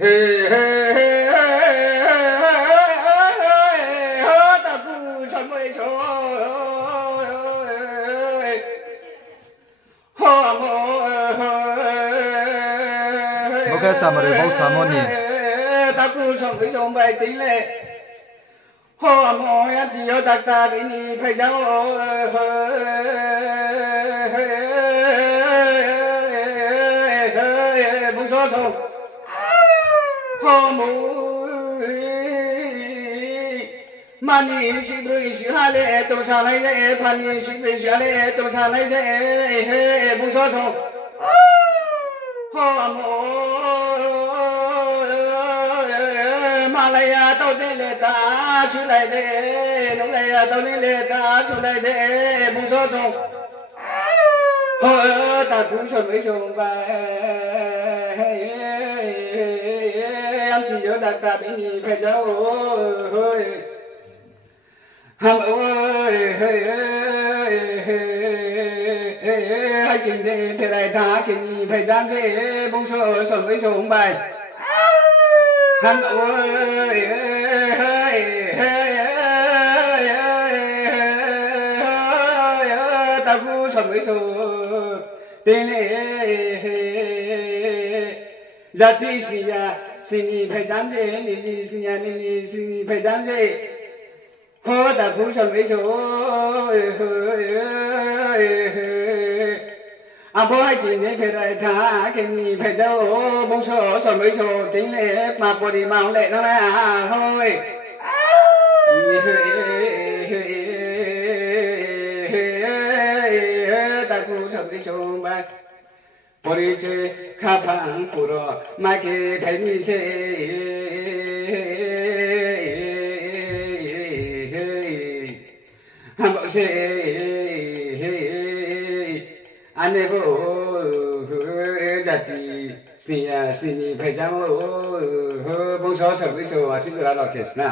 เฮ้เฮ้เฮ้ตะกูฉันไม่ชอบฮ่าโมโอเคจำอะไรบ้างสามวันนี้ตะกูฉันไม่ชอบไปตีเลยฮ่าโมยันที่ยอดตาบินีพระเจ้าบุษโสฮ่าโมมานีสิบริสิฮาเลตุชาไลเลพานีสิบริสิฮาเลตุชาไลเซเฮบุษโสฮ่าโมมาลายาโตเตเลตาสุไลเดนุลายาโตเตเลตาสุไลเดบุษโสฮ่าตะกุชนวิชงไปอันที่ยอดตาบินีพระเจ้าฮัมโอ้ยเฮ้ยให้จริงสิเพลายทากินเพลจันสิบุญโสสมวิชงไปฮัมโอ้ยเฮ้ยตะกูสมวิชงเตเลจัตติสิยาสินีเพจันสิลิลิสิยาลิลิสินีเพจันสิโหตะกูฉันไม่โชอาบ่ให้จริงเนี่ยเพลายทาแค่นี้เพเจ้าบุญโสสมไม่โชจริงเลยมาปริมาเละนั่นแหละเฮ้ยตะกูฉันไม่โชไปปริเจข้าพังปุโรมาเกไทมิเสฮัมโบเซอันเนโบจัตติสเนียสนีเพจังโอบุญโสสมวิโสอาศิลาโลเคสนะ